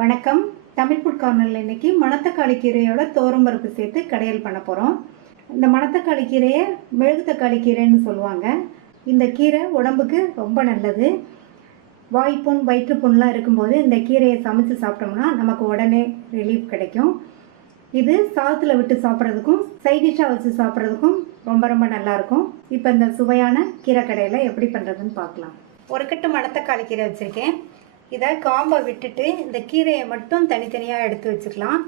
வணக்கம். தமிழ் ஃபுட் கார்னரில் இன்றைக்கி மணத்தக்காளி கீரையோட தோரம்பருப்பு சேர்த்து கடையல் பண்ண போகிறோம். இந்த மணத்தக்காளி கீரையை மெழுகுத்தக்காளி கீரைன்னு சொல்லுவாங்க. இந்த கீரை உடம்புக்கு ரொம்ப நல்லது. வாய்ப்புண் வயிற்றுப்புண்லாம் இருக்கும்போது இந்த கீரையை சமைச்சு சாப்பிட்டோம்னா நமக்கு உடனே ரிலீஃப் கிடைக்கும். இது சாதத்தில் விட்டு சாப்பிட்றதுக்கும் சைட் டிஷ்ஷாக வச்சு சாப்பிட்றதுக்கும் ரொம்ப ரொம்ப நல்லாயிருக்கும். இப்போ இந்த சுவையான கீரை கடையில் எப்படி பண்ணுறதுன்னு பார்க்கலாம். ஒரு கட்டு மணத்தக்காளி கீரை வச்சுருக்கேன். இதை காம்பை விட்டுட்டு இந்த கீரையை மட்டும் தனித்தனியாக எடுத்து வச்சுக்கலாம்.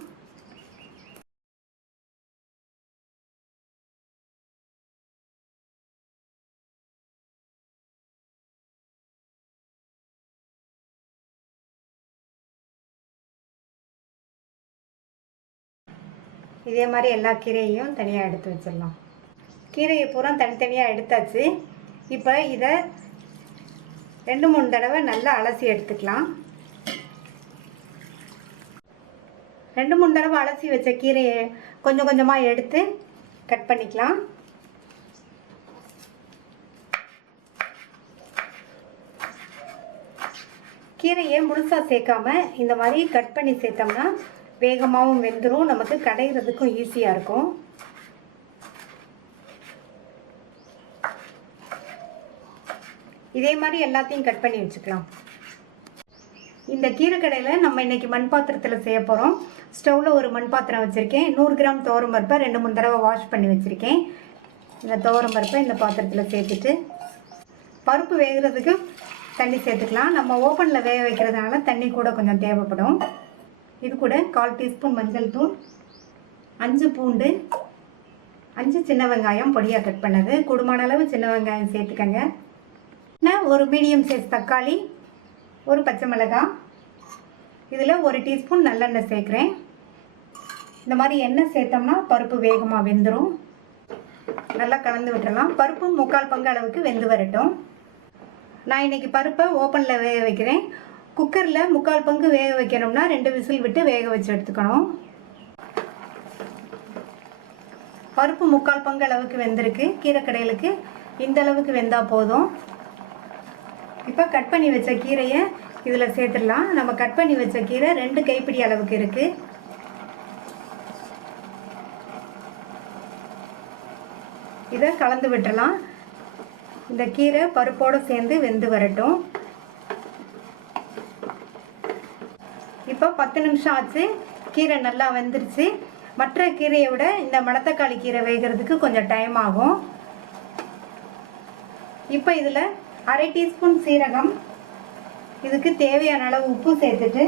இதே மாதிரி எல்லா கீரையையும் தனியாக எடுத்து வச்சிடலாம். கீரையை பூரா தனித்தனியாக எடுத்தாச்சு. இப்போ இதை 2-3 தடவை நல்லா அலசி எடுத்துக்கலாம். 2-3 தடவை அலசி வச்ச கீரையை கொஞ்சம் கொஞ்சமாக எடுத்து கட் பண்ணிக்கலாம். கீரையை முழுசாக சேர்க்காம இந்த மாதிரி கட் பண்ணி சேர்த்தோம்னா வேகமாகவும் வெந்துடும், நமக்கு கடையிறதுக்கும் ஈஸியாக இருக்கும். இதே மாதிரி எல்லாத்தையும் கட் பண்ணி வச்சுக்கலாம். இந்த கீரை கடையில் நம்ம இன்றைக்கி மண் பாத்திரத்தில் செய்ய போகிறோம். ஸ்டவ்வில் ஒரு மண் பாத்திரம் வச்சுருக்கேன். 100 கிராம் துவரம்பருப்பை 2-3 தடவை வாஷ் பண்ணி வச்சுருக்கேன். இந்த துவரம்பருப்பை இந்த பாத்திரத்தில் சேர்த்துட்டு பருப்பு வேகிறதுக்கு தண்ணி சேர்த்துக்கலாம். நம்ம ஓப்பனில் வேக வைக்கிறதுனால தண்ணி கூட கொஞ்சம் தேவைப்படும். இது கூட 1/4 டீஸ்பூன் மஞ்சள் தூள், 5 பூண்டு, 5 சின்ன வெங்காயம் பொடியாக கட் பண்ணது, கூடுமான அளவு சின்ன வெங்காயம் சேர்த்துக்கங்க. ஒரு மீடியம் சைஸ் தக்காளி, ஒரு பச்சை மிளகாய், இதில் 1 டீஸ்பூன் நல்லெண்ணெய் சேர்க்குறேன். இந்த மாதிரி எண்ணெய் சேர்த்தோம்னா பருப்பு வேகமாக வெந்துடும். நல்லா கலந்து விட்டுறலாம். பருப்பு 3/4 பங்கு அளவுக்கு வெந்து வரட்டும். நான் இன்றைக்கி பருப்பை ஓப்பனில் வேக வைக்கிறேன். குக்கரில் 3/4 பங்கு வேக வைக்கணும்னா 2 விசில் விட்டு வேக வச்சு எடுத்துக்கணும். பருப்பு 3/4 பங்கு அளவுக்கு வெந்திருக்கு. கீரை கடையிலுக்கு இந்த அளவுக்கு வெந்தால் போதும். இப்போ கட் பண்ணி வச்ச கீரையை இதில் சேர்த்துடலாம். நம்ம கட் பண்ணி வச்ச கீரை 2 கைப்பிடி அளவுக்கு இருக்குது. இதை கலந்து விட்டுறலாம். இந்த கீரை பருப்போடு சேர்ந்து வெந்து வரட்டும். இப்போ 10 நிமிஷம் ஆச்சு. கீரை நல்லா வெந்துருச்சு. மற்ற கீரையை விட இந்த மணத்தக்காளி கீரை வேகிறதுக்கு கொஞ்சம் டைம் ஆகும். இப்போ இதில் 1/2 டீஸ்பூன் சீரகம், இதுக்கு தேவையான அளவு உப்பு சேர்த்துட்டு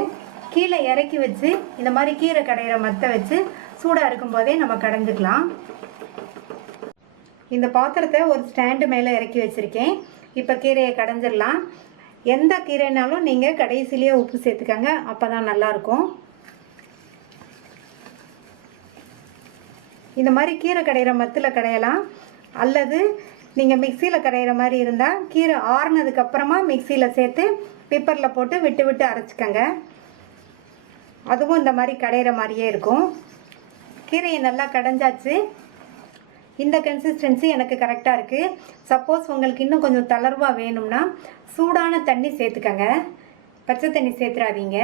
கீழே இறக்கி வச்சு இந்த மாதிரி கீரை கடையிற மத்த வச்சு சூடாக இருக்கும்போதே நம்ம கடைஞ்சிக்கலாம். இந்த பாத்திரத்தை ஒரு ஸ்டாண்டு மேலே இறக்கி வச்சுருக்கேன். இப்போ கீரையை கடைஞ்சிடலாம். எந்த கீரைனாலும் நீங்கள் கடைசிலேயே உப்பு சேர்த்துக்கங்க, அப்போ தான் நல்லாயிருக்கும். இந்த மாதிரி கீரை கடையிற மத்தில் கடையலாம். அல்லது நீங்கள் மிக்சியில் கடையிற மாதிரி இருந்தால் கீரை ஆறுனதுக்கப்புறமா மிக்சியில் சேர்த்து பிப்பரில் போட்டு விட்டு விட்டு அரைச்சிக்கங்க. அதுவும் இந்த மாதிரி கடையிற மாதிரியே இருக்கும். கீரையை நல்லா கடைஞ்சாச்சு. இந்த கன்சிஸ்டன்சி எனக்கு கரெக்டாக இருக்குது. சப்போஸ் உங்களுக்கு இன்னும் கொஞ்சம் தளர்வாக வேணும்னா சூடான தண்ணி சேர்த்துக்கங்க, பச்சை தண்ணி சேர்த்துறாதீங்க.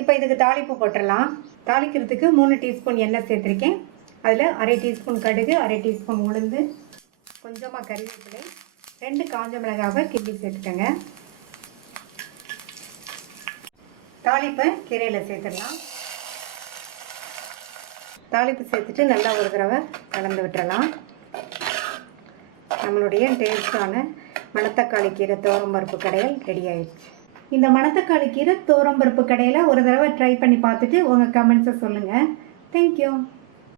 இப்போ இதுக்கு தாளிப்பு போட்டுடலாம். தாளிக்கிறதுக்கு 3 டீஸ்பூன் எண்ணெய் சேர்த்துருக்கேன். அதில் 1/2 டீஸ்பூன் கடுகு, 1/2 டீஸ்பூன் உளுந்து, கொஞ்சமாக கறிவேப்பிலை, 2 காஞ்ச மிளகாவை கிள்ளி சேர்த்துக்கங்க. தாளிப்பை கீரையில் சேர்த்துடலாம். தாளிப்பு சேர்த்துட்டு நல்லா ஒரு தடவை கலந்து விட்டுறலாம். நம்மளுடைய டேஸ்டான மணத்தக்காளி கீரை தோரம்பருப்பு கடையல் ரெடி ஆயிடுச்சு. இந்த மணத்தக்காளி கீரை தோரம்பருப்பு கடையில் ஒரு தடவை ட்ரை பண்ணி பார்த்துட்டு உங்கள் கமெண்ட்ஸை சொல்லுங்கள். தேங்க்யூ.